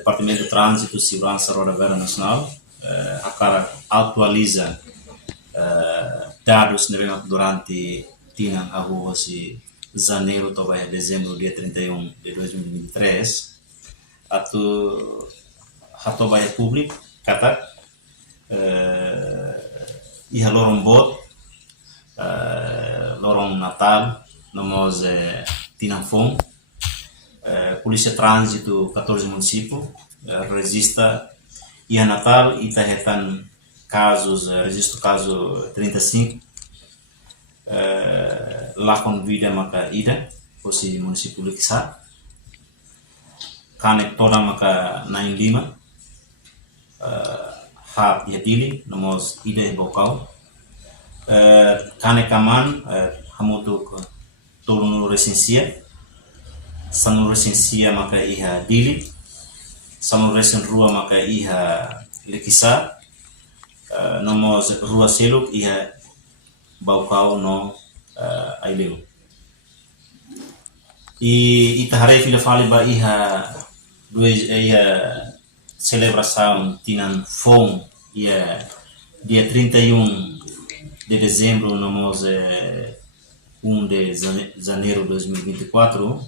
Departamento de Trânsito e Segurança Rodoviária Nacional atualiza dados durante a rua de janeiro até dezembro, dia 31 de 2023, a público, e a lorong bot, lorong Natal, nós Tinanfon, Polícia Trânsito, 14 municípios, registra, e a Natal, e tem casos, registro caso 35, lá com vida maka ida, o município de Kisar, kane toda maka 95, ha yadili, nós ida e bocau, kane kaman, hamutuk turno resensia, sanu resensia maka iha dili, sanu resen rua maka iha lekisar, nós rua seluk iha baucau no aileu. E itahare fila fali ba iha celebração tinan fom dia 31 de dezembro nós 1 de janeiro de 2024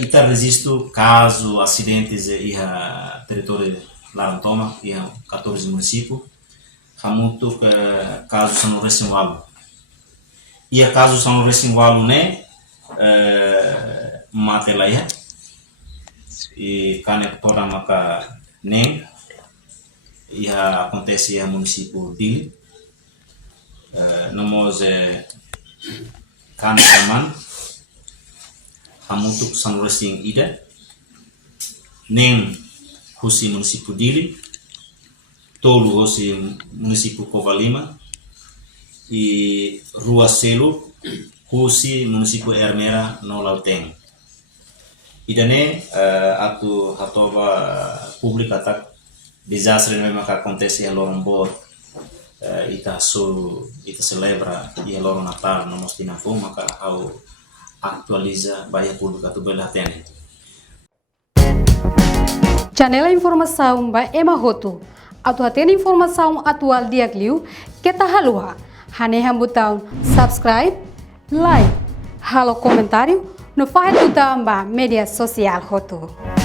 ita registro caso acidentes iha território Larantoma iha 14 municípios hamutu caso são resinwalo ia caso são resinwalo né mate lá e kane toda maka nem ia acontece no município Dili nós kane kaman hamutu são resin ida nem husi município Dili tolu husi município Covalima e Rua Selo husi município Ermera no Lauteng. Idane atu hatova pública tak desastre mesmo que acontece em Lorong ita celebra e Lorong Natal no Mostina Fuma maka au atualiza bahia pública tu bela tene. Janela informação ba emahoto atu atena informação atual diagliu kita halua hane hambutão subscribe like halo comentário no faz do media social hoto.